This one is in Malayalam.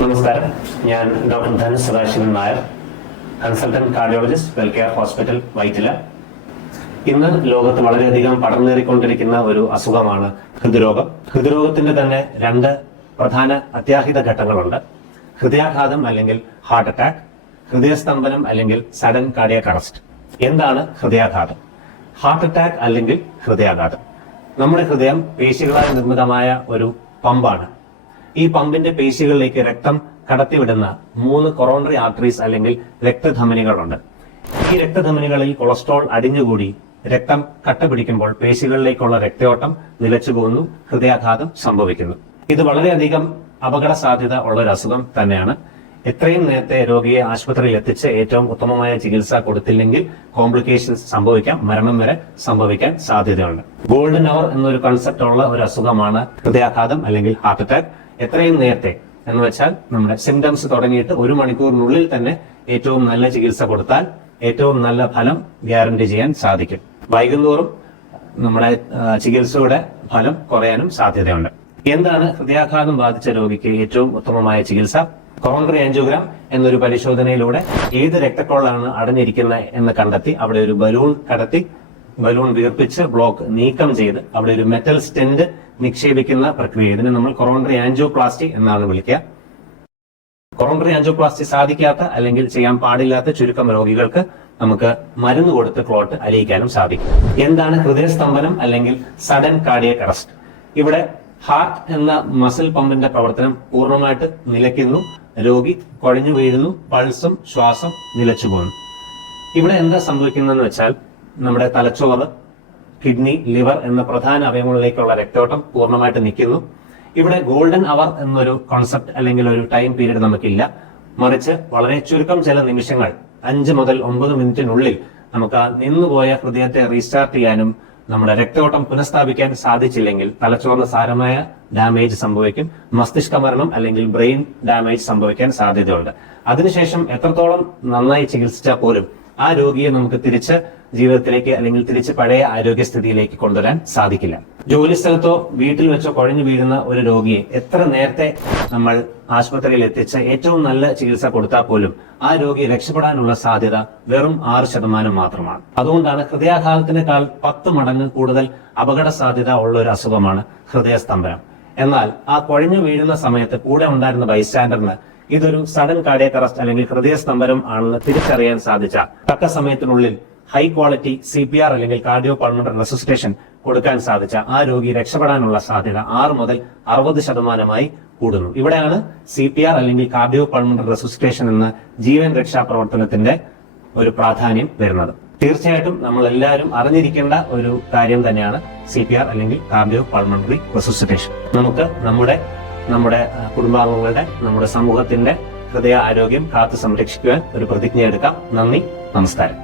നമസ്കാരം, ഞാൻ doctor Dhanush Sadasivan Nair, consultant cardiologist, Wellcare hospital, Vyttila. ഇന്ന് ലോകത്ത് വളരെയധികം പടർന്നേറിക്കൊണ്ടിരിക്കുന്ന ഒരു അസുഖമാണ് ഹൃദ്രോഗം. ഹൃദ്രോഗത്തിന്റെ തന്നെ രണ്ട് പ്രധാന അത്യാഹിത ഘട്ടങ്ങളുണ്ട്: ഹൃദയാഘാതം അല്ലെങ്കിൽ ഹാർട്ട് അറ്റാക്ക്, ഹൃദയസ്തംഭനം അല്ലെങ്കിൽ സഡൻ കാർഡിയാക് അറസ്റ്റ്. എന്താണ് ഹൃദയാഘാതം? ഹാർട്ട് അറ്റാക്ക് അല്ലെങ്കിൽ ഹൃദയാഘാതം. നമ്മുടെ ഹൃദയം പേശികളാൽ നിർമ്മിതമായ ഒരു പമ്പാണ്. ഈ പമ്പിന്റെ പേശികളിലേക്ക് രക്തം കടത്തിവിടുന്ന 3 കൊറോണറി ആർട്ടറീസ് അല്ലെങ്കിൽ രക്തധമനികളുണ്ട്. ഈ രക്തധമനികളിൽ കൊളസ്ട്രോൾ അടിഞ്ഞുകൂടി രക്തം കട്ടപിടിക്കുമ്പോൾ പേശികളിലേക്കുള്ള രക്തയോട്ടം നിലച്ചുപോകുന്നു, ഹൃദയാഘാതം സംഭവിക്കുന്നു. ഇത് വളരെയധികം അപകട സാധ്യത ഉള്ള ഒരു അസുഖം തന്നെയാണ്. എത്രയും നേരത്തെ രോഗിയെ ആശുപത്രിയിൽ എത്തിച്ച് ഏറ്റവും ഉത്തമമായ ചികിത്സ കൊടുത്തില്ലെങ്കിൽ കോംപ്ലിക്കേഷൻസ് സംഭവിക്കാം, മരണം വരെ സംഭവിക്കാൻ സാധ്യതയുണ്ട്. ഗോൾഡൻ അവർ എന്നൊരു കൺസെപ്റ്റ് ഉള്ള ഒരു അസുഖമാണ് ഹൃദയാഘാതം അല്ലെങ്കിൽ ഹാർട്ട് അറ്റാക്ക്. എത്രയും നേരത്തെ എന്ന് വെച്ചാൽ നമ്മുടെ സിംറ്റംസ് തുടങ്ങിയിട്ട് 1 മണിക്കൂറിനുള്ളിൽ തന്നെ ഏറ്റവും നല്ല ചികിത്സ കൊടുത്താൽ ഏറ്റവും നല്ല ഫലം ഗ്യാരണ്ടി ചെയ്യാൻ സാധിക്കും. വൈകുന്നോറും നമ്മുടെ ചികിത്സയുടെ ഫലം കുറയാനും സാധ്യതയുണ്ട്. എന്താണ് ഹൃദയാഘാതം ബാധിച്ച രോഗിക്ക് ഏറ്റവും ഉത്തമമായ ചികിത്സ? കൊറോണറി ആൻജിയോഗ്രാം എന്നൊരു പരിശോധനയിലൂടെ ഏത് രക്തക്കൊള്ളാണ് അടഞ്ഞിരിക്കുന്നത് എന്ന് കണ്ടെത്തി അവിടെ ഒരു ബലൂൺ വീർപ്പിച്ച് ബ്ലോക്ക് നീക്കം ചെയ്ത് അവിടെ ഒരു മെറ്റൽ സ്റ്റെന്റ് നിക്ഷേപിക്കുന്ന പ്രക്രിയ. ഇതിനെ നമ്മൾ കൊറോണറി ആൻജിയോപ്ലാസ്റ്റി എന്നാണ് വിളിക്കുക. കൊറോണറി ആൻജിയോപ്ലാസ്റ്റി സാധിക്കാത്ത അല്ലെങ്കിൽ ചെയ്യാൻ പാടില്ലാത്ത ചുരുക്കം രോഗികൾക്ക് നമുക്ക് മരുന്ന് കൊടുത്ത് ക്ലോട്ട് അലിയിക്കാനും സാധിക്കും. എന്താണ് ഹൃദയസ്തംഭനം അല്ലെങ്കിൽ സഡൻ കാർഡിയാക് അറസ്റ്റ്? ഇവിടെ ഹാർട്ട് എന്ന മസിൽ പമ്പിന്റെ പ്രവർത്തനം പൂർണ്ണമായിട്ട് നിലയ്ക്കുന്നു, രോഗി കുഴഞ്ഞു വീഴുന്നു, പൾസും ശ്വാസം നിലച്ചു പോകുന്നു. ഇവിടെ എന്താ സംഭവിക്കുന്നതെന്ന് വെച്ചാൽ നമ്മുടെ തലച്ചോറ്, കിഡ്നി, ലിവർ എന്ന പ്രധാന അവയവങ്ങളിലേക്കുള്ള രക്തോട്ടം പൂർണ്ണമായിട്ട് നിൽക്കുന്നു. ഇവിടെ ഗോൾഡൻ അവർ എന്നൊരു കോൺസെപ്റ്റ് അല്ലെങ്കിൽ ഒരു ടൈം പീരീഡ് നമുക്കില്ല. മറിച്ച് വളരെ ചുരുക്കം ചില നിമിഷങ്ങൾ, 5 മുതൽ 9 മിനിറ്റിനുള്ളിൽ നമുക്ക് ആ നിന്നുപോയ ഹൃദയത്തെ റീസ്റ്റാർട്ട് ചെയ്യാനും നമ്മുടെ രക്തയോട്ടം പുനഃസ്ഥാപിക്കാൻ സാധിച്ചില്ലെങ്കിൽ തലച്ചോറിന് സാരമായ ഡാമേജ് സംഭവിക്കും, മസ്തിഷ്ക മരണം അല്ലെങ്കിൽ ബ്രെയിൻ ഡാമേജ് സംഭവിക്കാൻ സാധ്യതയുണ്ട്. അതിനുശേഷം എത്രത്തോളം നന്നായി ചികിത്സിച്ചാൽ പോലും ആ രോഗിയെ നമുക്ക് തിരിച്ച് ജീവിതത്തിലേക്ക് അല്ലെങ്കിൽ തിരിച്ച് പഴയ ആരോഗ്യസ്ഥിതിയിലേക്ക് കൊണ്ടുവരാൻ സാധിക്കില്ല. ജോലി സ്ഥലത്തോ വീട്ടിൽ വെച്ചോ കുഴഞ്ഞു വീഴുന്ന ഒരു രോഗിയെ എത്ര നേരത്തെ നമ്മൾ ആശുപത്രിയിൽ എത്തിച്ച് ഏറ്റവും നല്ല ചികിത്സ കൊടുത്താൽ പോലും ആ രോഗി രക്ഷപ്പെടാനുള്ള സാധ്യത വെറും 6% മാത്രമാണ്. അതുകൊണ്ടാണ് ഹൃദയാഘാതത്തിനേക്കാൾ 10 മടങ്ങ് കൂടുതൽ അപകട സാധ്യത ഉള്ള ഒരു അസുഖമാണ് ഹൃദയസ്തംഭനം. എന്നാൽ ആ കുഴഞ്ഞു വീഴുന്ന സമയത്ത് കൂടെ ഉണ്ടായിരുന്ന ബൈസ്റ്റാൻഡറിന് ഇതൊരു സഡൻ കാർഡിയാക് അറസ്റ്റ് അല്ലെങ്കിൽ ഹൃദയസ്തംഭനം ആണെന്ന് തിരിച്ചറിയാൻ സാധിച്ച തക്ക സമയത്തിനുള്ളിൽ ഹൈ ക്വാളിറ്റി CPR അല്ലെങ്കിൽ കാർഡിയോ പൾമണറി റെസിസ്റ്റേഷൻ കൊടുക്കാൻ സാധിച്ച ആ രോഗി രക്ഷപ്പെടാനുള്ള സാധ്യത 6 മുതൽ 60% കൂടുന്നു. ഇവിടെയാണ് CPR അല്ലെങ്കിൽ കാർഡിയോ പൾമണറി റെസിസ്റ്റേഷൻ എന്ന ജീവൻ രക്ഷാ പ്രവർത്തനത്തിന്റെ ഒരു പ്രാധാന്യം വരുന്നത്. തീർച്ചയായിട്ടും നമ്മൾ എല്ലാവരും അറിഞ്ഞിരിക്കേണ്ട ഒരു കാര്യം തന്നെയാണ് CPR അല്ലെങ്കിൽ കാർഡിയോ പൾമണറി റെസിസ്റ്റേഷൻ. നമുക്ക് നമ്മുടെ കുടുംബാംഗങ്ങളുടെ, നമ്മുടെ സമൂഹത്തിന്റെ ഹൃദയ ആരോഗ്യം കാത്തു സംരക്ഷിക്കുവാൻ ഒരു പ്രതിജ്ഞ എടുക്കാം. നന്ദി, നമസ്കാരം.